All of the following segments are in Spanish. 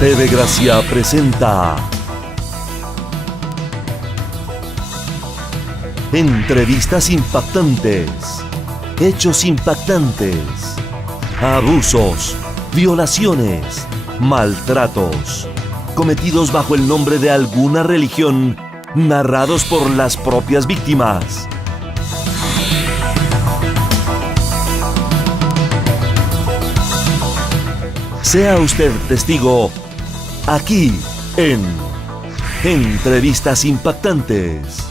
TV Gracia presenta entrevistas impactantes, hechos impactantes, abusos, violaciones, maltratos, cometidos bajo el nombre de alguna religión, narrados por las propias víctimas. Sea usted testigo aquí en Entrevistas Impactantes.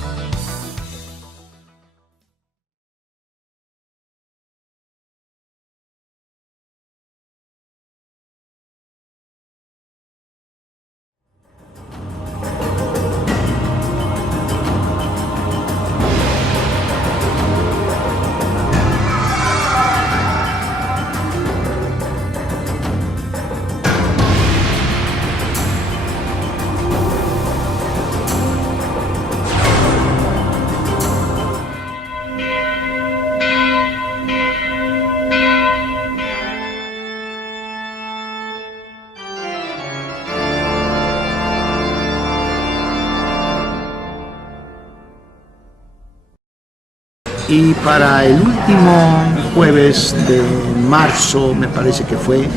Y para el último jueves de marzo, me parece que fue,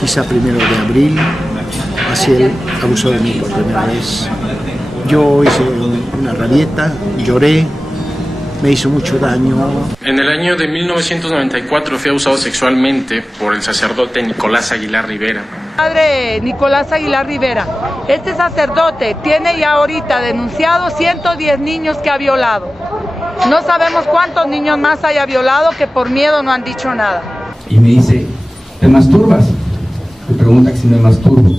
quizá 1 de abril, Maciel abusó de mí por primera vez. Yo hice una rabieta, lloré, me hizo mucho daño. En el año de 1994 fui abusado sexualmente por el sacerdote Nicolás Aguilar Rivera. Padre Nicolás Aguilar Rivera, este sacerdote tiene ya ahorita denunciado 110 niños que ha violado. No sabemos cuántos niños más haya violado que por miedo no han dicho nada. Y me dice, ¿te masturbas? Me pregunta que si me masturbo.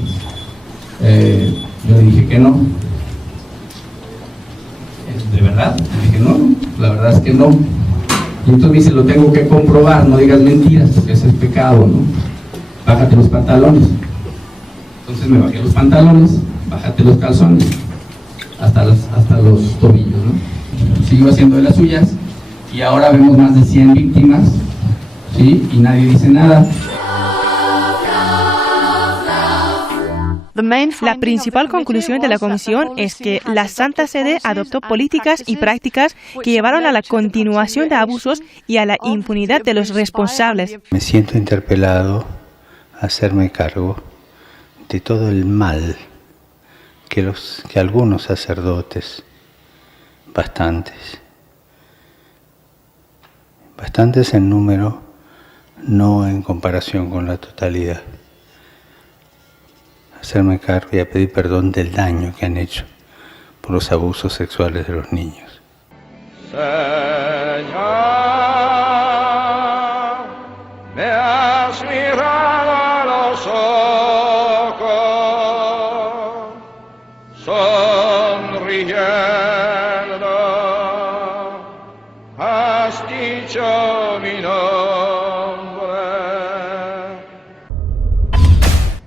Yo le dije que no. ¿De verdad? Le dije, no, la verdad es que no. Y entonces me dice, lo tengo que comprobar, no digas mentiras, porque ese es pecado, ¿no? Bájate los pantalones. Entonces me bajé los pantalones, bájate los calzones, hasta los tobillos, ¿no? Sigo haciendo de las suyas y ahora vemos más de 100 víctimas, ¿sí? Y nadie dice nada. La principal conclusión de la comisión es que la Santa Sede adoptó políticas y prácticas que llevaron a la continuación de abusos y a la impunidad de los responsables. Me siento interpelado a hacerme cargo de todo el mal que algunos sacerdotes, bastantes en número, no en comparación con la totalidad. Hacerme cargo y a pedir perdón del daño que han hecho por los abusos sexuales de los niños. Señor, me has mirado a los ojos, sonriendo, has dicho mi nombre.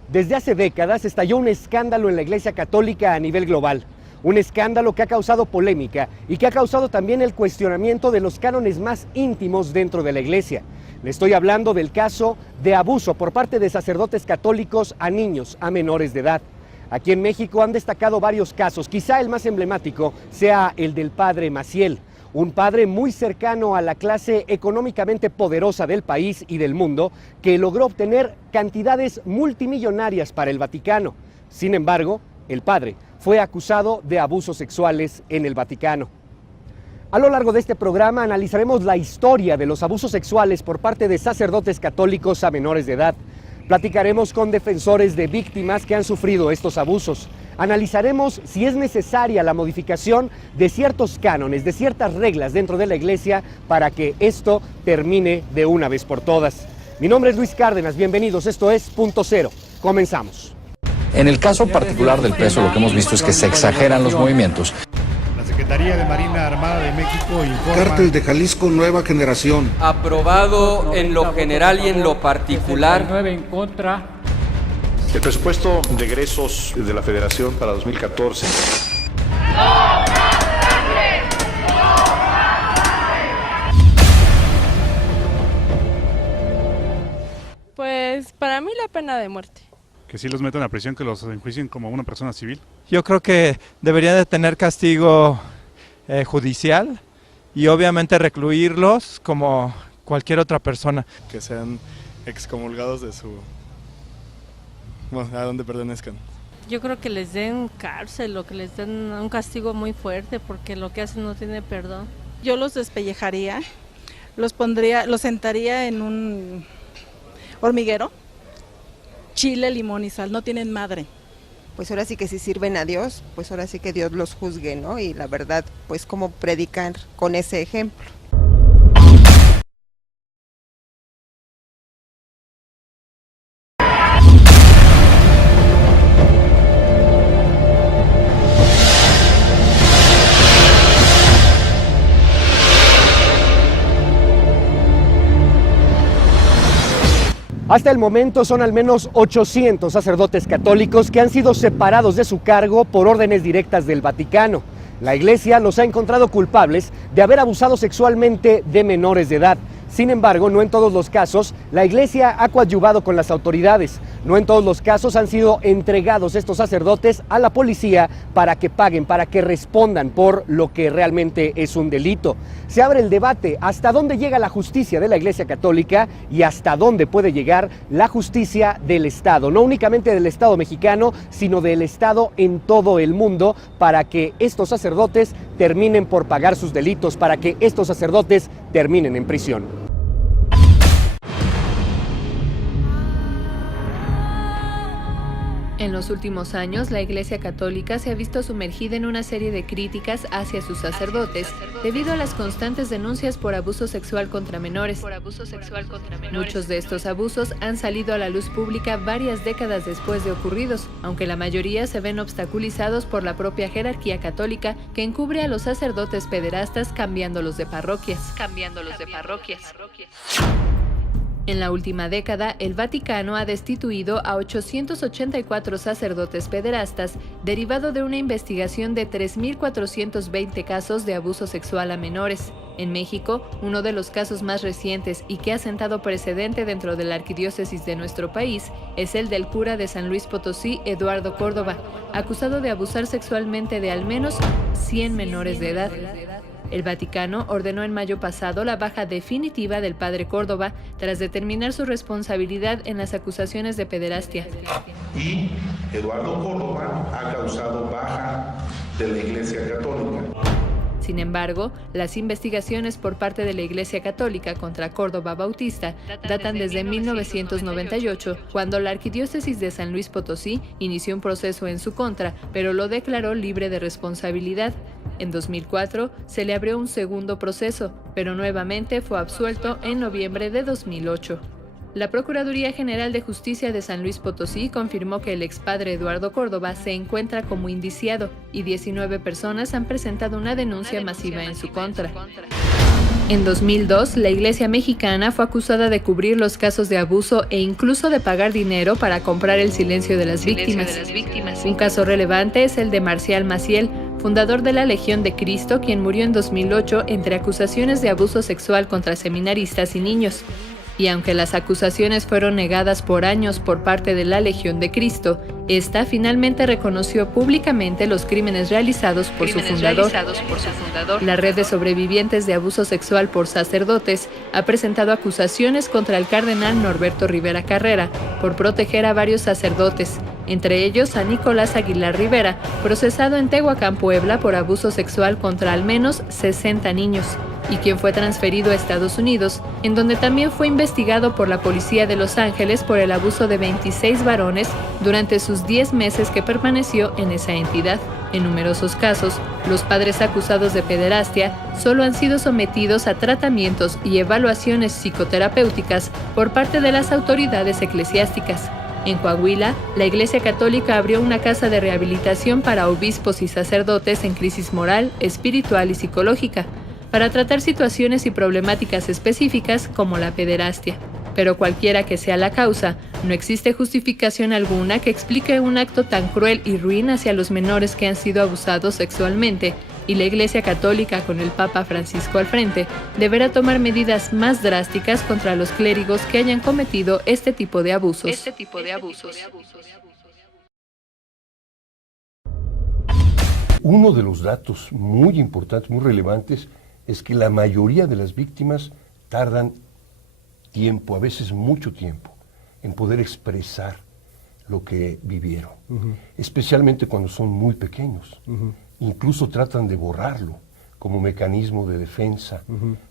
Desde hace décadas estalló un escándalo en la Iglesia Católica a nivel global. Un escándalo que ha causado polémica y que ha causado también el cuestionamiento de los cánones más íntimos dentro de la Iglesia. Le estoy hablando del caso de abuso por parte de sacerdotes católicos a niños, a menores de edad. Aquí en México han destacado varios casos, quizá el más emblemático sea el del padre Maciel. Un padre muy cercano a la clase económicamente poderosa del país y del mundo que logró obtener cantidades multimillonarias para el Vaticano. Sin embargo, el padre fue acusado de abusos sexuales en el Vaticano. A lo largo de este programa analizaremos la historia de los abusos sexuales por parte de sacerdotes católicos a menores de edad. Platicaremos con defensores de víctimas que han sufrido estos abusos. Analizaremos si es necesaria la modificación de ciertos cánones, de ciertas reglas dentro de la Iglesia para que esto termine de una vez por todas. Mi nombre es Luis Cárdenas, bienvenidos, esto es Punto Cero. Comenzamos. En el caso particular del peso, lo que hemos visto es que se exageran los movimientos. La Secretaría de Marina Armada de México informa... Cártel de Jalisco Nueva Generación. Aprobado en lo general y en lo particular. 9 en contra. El presupuesto de egresos de la Federación para 2014. Pues para mí la pena de muerte. Que sí los metan a prisión, que los enjuicien como una persona civil. Yo creo que deberían de tener castigo judicial y obviamente recluirlos como cualquier otra persona. Que sean excomulgados de a donde pertenezcan. Yo creo que les den cárcel o que les den un castigo muy fuerte porque lo que hacen no tiene perdón. Yo los despellejaría, los sentaría en un hormiguero, chile, limón y sal, no tienen madre. Pues ahora sí que si sirven a Dios, pues ahora sí que Dios los juzgue, ¿no? Y la verdad, pues cómo predicar con ese ejemplo. Hasta el momento son al menos 800 sacerdotes católicos que han sido separados de su cargo por órdenes directas del Vaticano. La Iglesia los ha encontrado culpables de haber abusado sexualmente de menores de edad. Sin embargo, no en todos los casos la Iglesia ha coadyuvado con las autoridades. No en todos los casos han sido entregados estos sacerdotes a la policía para que paguen, para que respondan por lo que realmente es un delito. Se abre el debate hasta dónde llega la justicia de la Iglesia Católica y hasta dónde puede llegar la justicia del Estado. No únicamente del Estado mexicano, sino del Estado en todo el mundo, para que estos sacerdotes terminen por pagar sus delitos, para que estos sacerdotes terminen en prisión. En los últimos años, la Iglesia Católica se ha visto sumergida en una serie de críticas hacia sus sacerdotes debido a las constantes denuncias por abuso sexual contra menores. Muchos de estos abusos han salido a la luz pública varias décadas después de ocurridos, aunque la mayoría se ven obstaculizados por la propia jerarquía católica que encubre a los sacerdotes pederastas cambiándolos de parroquias. En la última década, el Vaticano ha destituido a 884 sacerdotes pederastas, derivado de una investigación de 3.420 casos de abuso sexual a menores. En México, uno de los casos más recientes y que ha sentado precedente dentro de la arquidiócesis de nuestro país es el del cura de San Luis Potosí, Eduardo Córdoba, acusado de abusar sexualmente de al menos 100 menores de edad. El Vaticano ordenó en mayo pasado la baja definitiva del padre Córdoba tras determinar su responsabilidad en las acusaciones de pederastia. Y Eduardo Córdoba ha causado baja de la Iglesia Católica. Sin embargo, las investigaciones por parte de la Iglesia Católica contra Córdoba Bautista datan desde 1998, cuando la Arquidiócesis de San Luis Potosí inició un proceso en su contra, pero lo declaró libre de responsabilidad. En 2004 se le abrió un segundo proceso, pero nuevamente fue absuelto en noviembre de 2008. La Procuraduría General de Justicia de San Luis Potosí confirmó que el expadre Eduardo Córdoba se encuentra como indiciado y 19 personas han presentado una denuncia masiva en su contra. En 2002, la Iglesia mexicana fue acusada de cubrir los casos de abuso e incluso de pagar dinero para comprar el silencio de las víctimas. Un caso relevante es el de Marcial Maciel, fundador de la Legión de Cristo, quien murió en 2008 entre acusaciones de abuso sexual contra seminaristas y niños. Y aunque las acusaciones fueron negadas por años por parte de la Legión de Cristo, esta finalmente reconoció públicamente los crímenes realizados por su fundador. La red de sobrevivientes de abuso sexual por sacerdotes ha presentado acusaciones contra el cardenal Norberto Rivera Carrera por proteger a varios sacerdotes, entre ellos a Nicolás Aguilar Rivera, procesado en Tehuacán, Puebla, por abuso sexual contra al menos 60 niños, y quien fue transferido a Estados Unidos, en donde también fue investigado por la policía de Los Ángeles por el abuso de 26 varones durante sus 10 meses que permaneció en esa entidad. En numerosos casos, los padres acusados de pederastia solo han sido sometidos a tratamientos y evaluaciones psicoterapéuticas por parte de las autoridades eclesiásticas. En Coahuila, la Iglesia Católica abrió una casa de rehabilitación para obispos y sacerdotes en crisis moral, espiritual y psicológica, para tratar situaciones y problemáticas específicas como la pederastia. Pero cualquiera que sea la causa, no existe justificación alguna que explique un acto tan cruel y ruin hacia los menores que han sido abusados sexualmente, y la Iglesia Católica, con el Papa Francisco al frente, deberá tomar medidas más drásticas contra los clérigos que hayan cometido este tipo de abusos. Uno de los datos muy importantes, muy relevantes, es que la mayoría de las víctimas tardan tiempo, a veces mucho tiempo, en poder expresar lo que vivieron, especialmente cuando son muy pequeños. Incluso tratan de borrarlo como mecanismo de defensa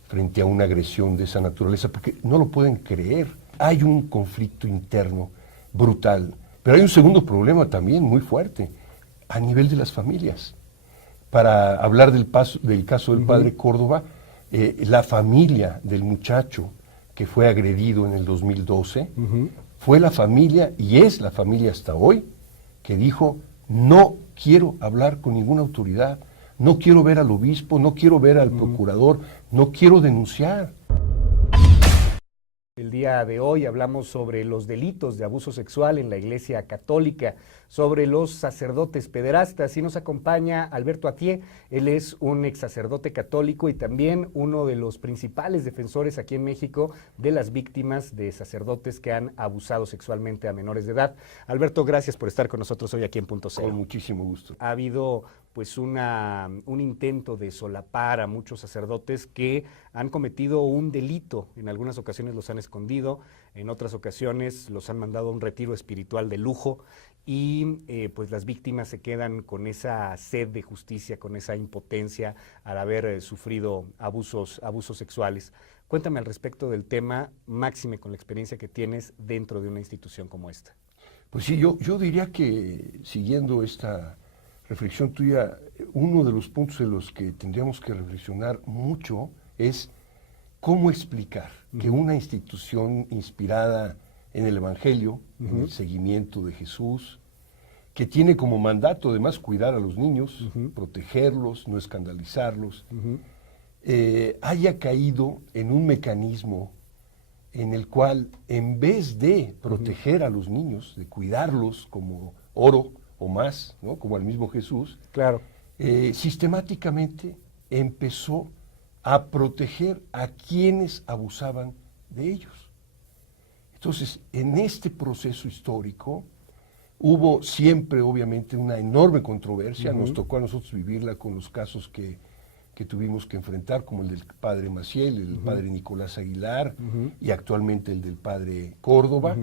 frente a una agresión de esa naturaleza, porque no lo pueden creer. Hay un conflicto interno brutal, pero hay un segundo problema también muy fuerte, a nivel de las familias. Para hablar del caso del padre Córdoba, la familia del muchacho que fue agredido en el 2012, fue la familia, y es la familia hasta hoy, que dijo: no quiero hablar con ninguna autoridad, no quiero ver al obispo, no quiero ver al procurador, no quiero denunciar. El día de hoy hablamos sobre los delitos de abuso sexual en la Iglesia Católica, sobre los sacerdotes pederastas, y nos acompaña Alberto Atié. Él es un ex sacerdote católico y también uno de los principales defensores aquí en México de las víctimas de sacerdotes que han abusado sexualmente a menores de edad. Alberto, gracias por estar con nosotros hoy aquí en Punto Cero. Con muchísimo gusto. Ha habido pues un intento de solapar a muchos sacerdotes que han cometido un delito. En algunas ocasiones los han escondido, en otras ocasiones los han mandado a un retiro espiritual de lujo, y pues las víctimas se quedan con esa sed de justicia, con esa impotencia al haber sufrido abusos sexuales. Cuéntame al respecto del tema, máxime con la experiencia que tienes dentro de una institución como esta. Pues sí, yo diría que, siguiendo esta reflexión tuya, uno de los puntos en los que tendríamos que reflexionar mucho es cómo explicar que una institución inspirada en el Evangelio, en el seguimiento de Jesús, que tiene como mandato además cuidar a los niños, protegerlos, no escandalizarlos, haya caído en un mecanismo en el cual, en vez de proteger a los niños, de cuidarlos como oro o más, ¿no?, como al mismo Jesús, claro, sistemáticamente empezó a proteger a quienes abusaban de ellos. Entonces, en este proceso histórico hubo siempre, obviamente, una enorme controversia. Nos tocó a nosotros vivirla con los casos que tuvimos que enfrentar, como el del padre Maciel, el del padre Nicolás Aguilar, y actualmente el del padre Córdoba,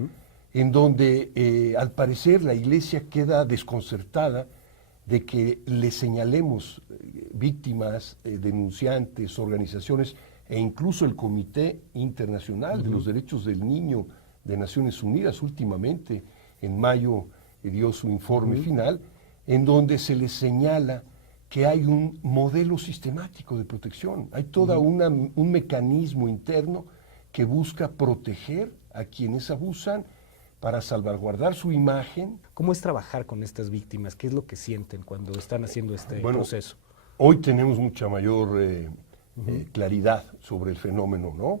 en donde, al parecer, la Iglesia queda desconcertada de que le señalemos víctimas, denunciantes, organizaciones, e incluso el Comité Internacional de los Derechos del Niño de Naciones Unidas, últimamente, en mayo, dio su informe final, en donde se les señala que hay un modelo sistemático de protección, hay todo un mecanismo interno que busca proteger a quienes abusan para salvaguardar su imagen. ¿Cómo es trabajar con estas víctimas? ¿Qué es lo que sienten cuando están haciendo este proceso? Hoy tenemos mucha mayor claridad sobre el fenómeno, ¿no?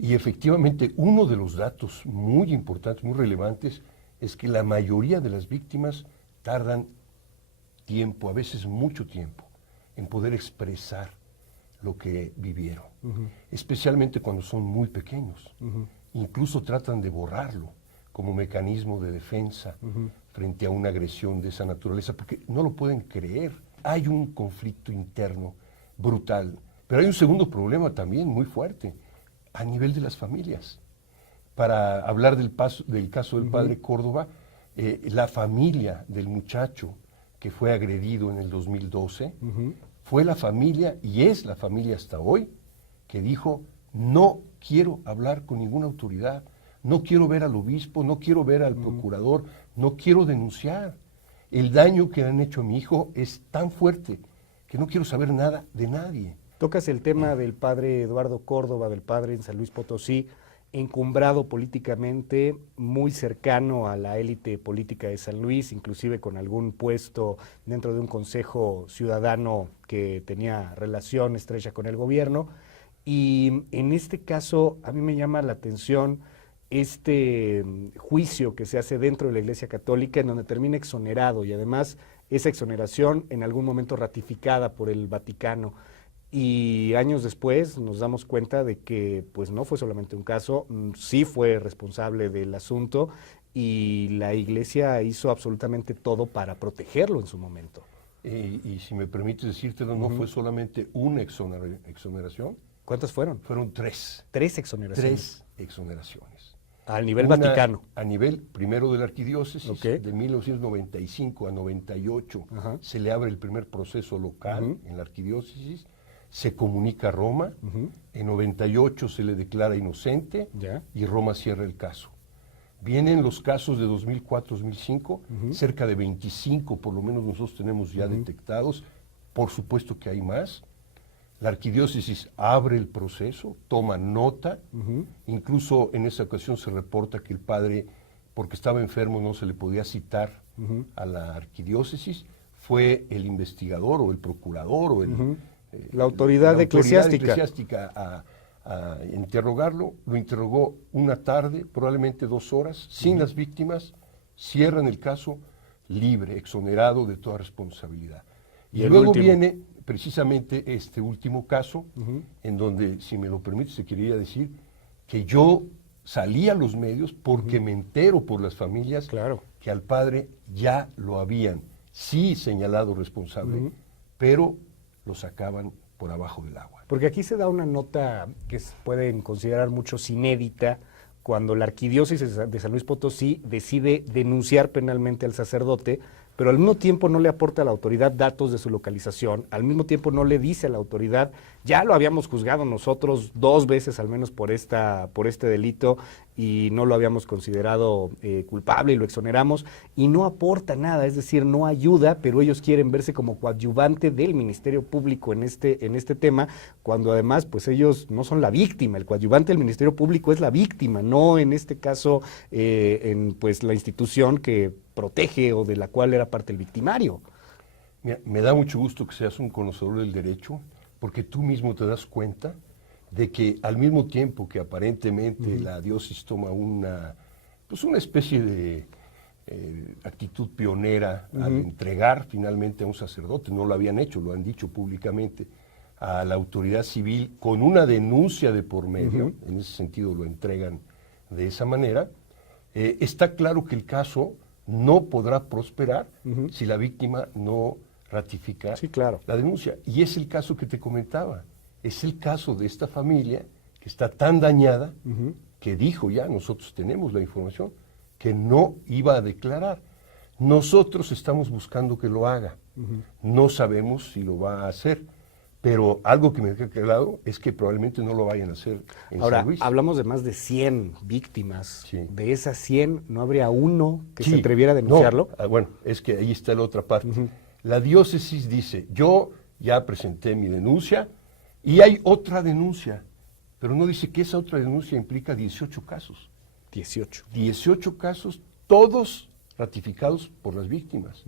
Y efectivamente, uno de los datos muy importantes, muy relevantes, es que la mayoría de las víctimas tardan tiempo, a veces mucho tiempo, en poder expresar lo que vivieron, especialmente cuando son muy pequeños. Incluso tratan de borrarlo como mecanismo de defensa frente a una agresión de esa naturaleza, porque no lo pueden creer. Hay un conflicto interno brutal, pero hay un segundo problema también muy fuerte, a nivel de las familias. Para hablar del caso del padre Córdoba, la familia del muchacho que fue agredido en el 2012, fue la familia, y es la familia hasta hoy, que dijo: no quiero hablar con ninguna autoridad, no quiero ver al obispo, no quiero ver al procurador, no quiero denunciar. El daño que han hecho a mi hijo es tan fuerte que no quiero saber nada de nadie. Tocas el tema del padre Eduardo Córdoba, del padre en San Luis Potosí, encumbrado políticamente, muy cercano a la élite política de San Luis, inclusive con algún puesto dentro de un consejo ciudadano que tenía relación estrecha con el gobierno. Y en este caso a mí me llama la atención este juicio que se hace dentro de la Iglesia Católica, en donde termina exonerado, y además esa exoneración en algún momento ratificada por el Vaticano. Y años después nos damos cuenta de que pues no fue solamente un caso, sí fue responsable del asunto y la Iglesia hizo absolutamente todo para protegerlo en su momento. Y si me permites decírtelo, no fue solamente una exoneración. ¿Cuántas fueron? Fueron 3. 3 exoneraciones. 3 exoneraciones. Al nivel Vaticano. A nivel primero de la arquidiócesis, Okay. de 1995 a 98 se le abre el primer proceso local en la arquidiócesis, se comunica a Roma, en 98 se le declara inocente y Roma cierra el caso. Vienen los casos de 2004-2005, cerca de 25 por lo menos nosotros tenemos ya detectados, por supuesto que hay más. La arquidiócesis abre el proceso, toma nota, incluso en esa ocasión se reporta que el padre, porque estaba enfermo, no se le podía citar a la arquidiócesis, fue el investigador o el procurador o la autoridad eclesiástica a interrogarlo, lo interrogó una tarde, probablemente 2 horas, sin las víctimas, cierran el caso, libre, exonerado de toda responsabilidad. Y luego viene precisamente este último caso, en donde, si me lo permite, se quería decir que yo salí a los medios porque me entero por las familias que al padre ya lo habían, sí señalado responsable, pero lo sacaban por abajo del agua. Porque aquí se da una nota que pueden considerar muchos inédita, cuando la arquidiócesis de San Luis Potosí decide denunciar penalmente al sacerdote, pero al mismo tiempo no le aporta a la autoridad datos de su localización, al mismo tiempo no le dice a la autoridad, ya lo habíamos juzgado nosotros 2 veces al menos por este delito y no lo habíamos considerado culpable y lo exoneramos, y no aporta nada, es decir, no ayuda, pero ellos quieren verse como coadyuvante del Ministerio Público en este tema, cuando además pues ellos no son la víctima, el coadyuvante del Ministerio Público es la víctima, no en este caso pues la institución que protege o de la cual era parte el victimario. Mira, me da mucho gusto que seas un conocedor del derecho, porque tú mismo te das cuenta de que al mismo tiempo que aparentemente la diócesis toma una especie de actitud pionera al entregar finalmente a un sacerdote, no lo habían hecho, lo han dicho públicamente, a la autoridad civil con una denuncia de por medio, en ese sentido lo entregan de esa manera, está claro que el caso no podrá prosperar si la víctima no ratifica la denuncia. Y es el caso que te comentaba, es el caso de esta familia que está tan dañada que dijo ya, nosotros tenemos la información, que no iba a declarar. Nosotros estamos buscando que lo haga, no sabemos si lo va a hacer, pero algo que me queda claro es que probablemente no lo vayan a hacer en Ahora, San Luis. hablamos de más de 100 víctimas. De esas 100, ¿no habría uno que se atreviera a denunciarlo? No. Bueno, es que ahí está la otra parte. La diócesis dice, yo ya presenté mi denuncia y hay otra denuncia, pero no dice que esa otra denuncia implica 18 casos. 18 casos, todos ratificados por las víctimas,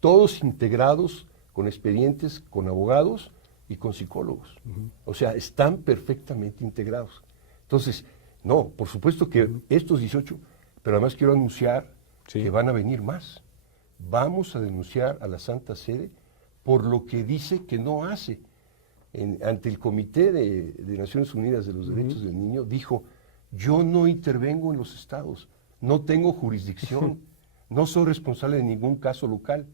todos integrados con expedientes, con abogados y con psicólogos. O sea, están perfectamente integrados. Entonces, no, por supuesto que estos 18, pero además quiero anunciar que van a venir más. Vamos a denunciar a la Santa Sede por lo que dice que no hace. Ante el Comité de Naciones Unidas de los Derechos del Niño, dijo, yo no intervengo en los estados, no tengo jurisdicción, no soy responsable de ningún caso local.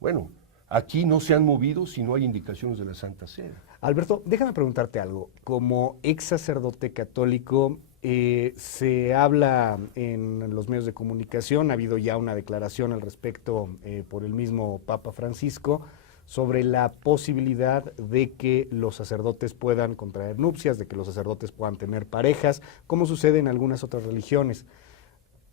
Bueno, aquí no se han movido si no hay indicaciones de la Santa Sede. Alberto, déjame preguntarte algo. Como ex sacerdote católico, se habla en los medios de comunicación, ha habido ya una declaración al respecto por el mismo Papa Francisco, sobre la posibilidad de que los sacerdotes puedan contraer nupcias, de que los sacerdotes puedan tener parejas, como sucede en algunas otras religiones.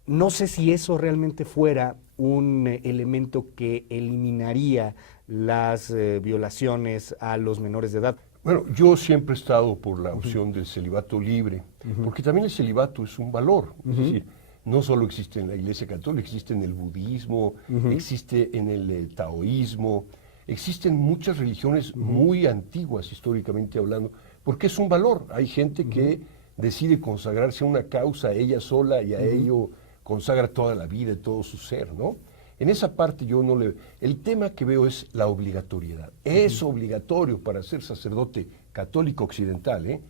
No sé si eso realmente fuera un elemento que eliminaría las violaciones a los menores de edad. Bueno, yo siempre he estado por la opción del celibato libre, porque también el celibato es un valor. Es decir, no solo existe en la Iglesia Católica, existe en el budismo, existe en el taoísmo, existen muchas religiones muy antiguas históricamente hablando, porque es un valor. Hay gente que decide consagrarse a una causa ella sola y a ello consagra toda la vida y todo su ser, ¿no? En esa parte yo no le... El tema que veo es la obligatoriedad. Es obligatorio para ser sacerdote católico occidental,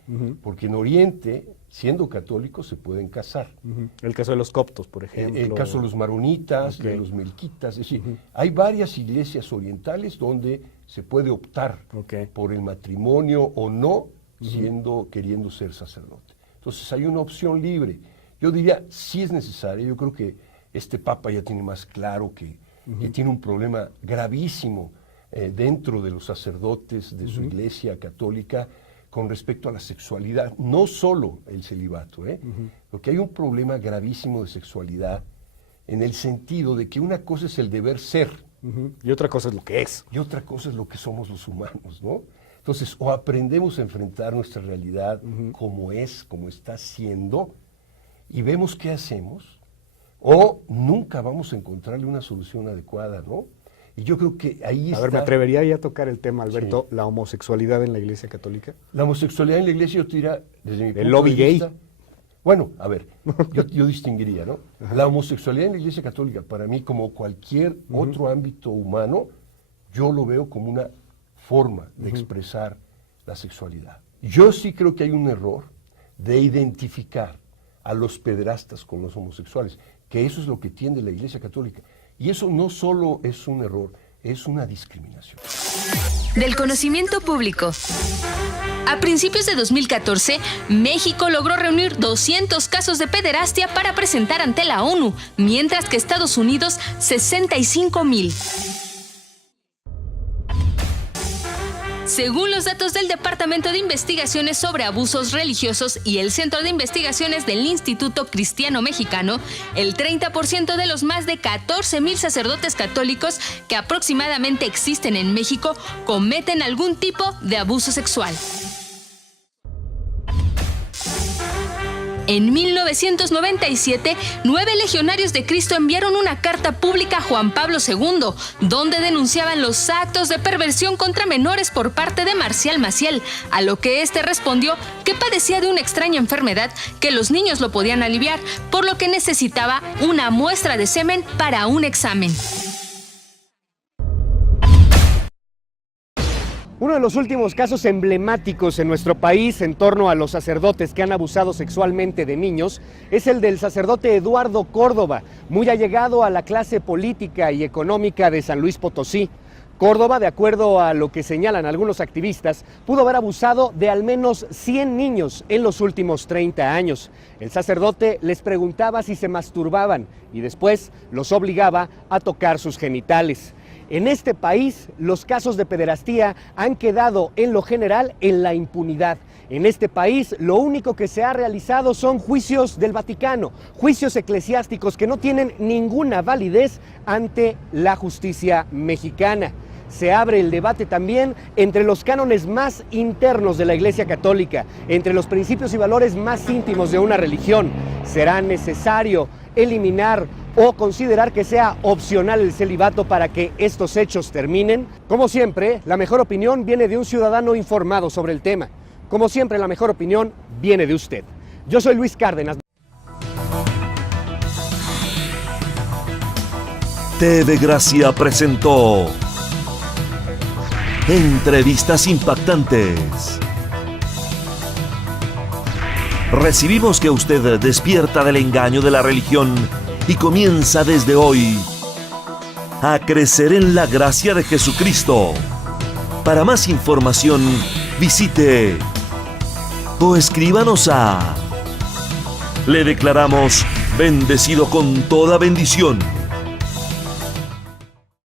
porque en Oriente, siendo católicos, se pueden casar. El caso de los coptos, por ejemplo. El caso de los maronitas, de los melquitas. Es decir, hay varias iglesias orientales donde se puede optar por el matrimonio o no, queriendo ser sacerdote. Entonces hay una opción libre. Yo diría, sí es necesario. Yo creo que este Papa ya tiene más claro que tiene un problema gravísimo dentro de los sacerdotes de su iglesia católica con respecto a la sexualidad, no solo el celibato, porque hay un problema gravísimo de sexualidad en el sentido de que una cosa es el deber ser. Y otra cosa es lo que es. Y otra cosa es lo que somos los humanos, ¿no? Entonces, o aprendemos a enfrentar nuestra realidad como es, como está siendo, y vemos qué hacemos, o nunca vamos a encontrarle una solución adecuada, ¿no? Y yo creo que ahí está... A ver, me atrevería ya a tocar el tema, Alberto, la homosexualidad en la Iglesia Católica. La homosexualidad en la Iglesia, yo te diría, desde mi punto el lobby de vista, gay. Bueno, a ver, yo distinguiría, ¿no? La homosexualidad en la Iglesia Católica, para mí, como cualquier otro ámbito humano, yo lo veo como una forma de expresar la sexualidad. Yo sí creo que hay un error de identificar a los pederastas con los homosexuales, que eso es lo que tiende la Iglesia Católica. Y eso no solo es un error, es una discriminación. Del conocimiento público. A principios de 2014, México logró reunir 200 casos de pederastia para presentar ante la ONU, mientras que Estados Unidos 65,000. Según los datos del Departamento de Investigaciones sobre Abusos Religiosos y el Centro de Investigaciones del Instituto Cristiano Mexicano, el 30% de los más de 14,000 sacerdotes católicos que aproximadamente existen en México cometen algún tipo de abuso sexual. En 1997, 9 legionarios de Cristo enviaron una carta pública a Juan Pablo II, donde denunciaban los actos de perversión contra menores por parte de Marcial Maciel, a lo que este respondió que padecía de una extraña enfermedad que los niños lo podían aliviar, por lo que necesitaba una muestra de semen para un examen. Uno de los últimos casos emblemáticos en nuestro país en torno a los sacerdotes que han abusado sexualmente de niños es el del sacerdote Eduardo Córdoba, muy allegado a la clase política y económica de San Luis Potosí. Córdoba, de acuerdo a lo que señalan algunos activistas, pudo haber abusado de al menos 100 niños en los últimos 30 años. El sacerdote les preguntaba si se masturbaban y después los obligaba a tocar sus genitales. En este país, los casos de pederastía han quedado, en lo general, en la impunidad. En este país, lo único que se ha realizado son juicios del Vaticano, juicios eclesiásticos que no tienen ninguna validez ante la justicia mexicana. Se abre el debate también entre los cánones más internos de la Iglesia Católica, entre los principios y valores más íntimos de una religión. ¿Será necesario eliminar o considerar que sea opcional el celibato para que estos hechos terminen? Como siempre, la mejor opinión viene de un ciudadano informado sobre el tema. Como siempre, la mejor opinión viene de usted. Yo soy Luis Cárdenas. TV Gracia presentó Entrevistas Impactantes. Recibimos que usted despierta del engaño de la religión y comienza desde hoy a crecer en la gracia de Jesucristo. Para más información, visite o escríbanos a... Le declaramos bendecido con toda bendición.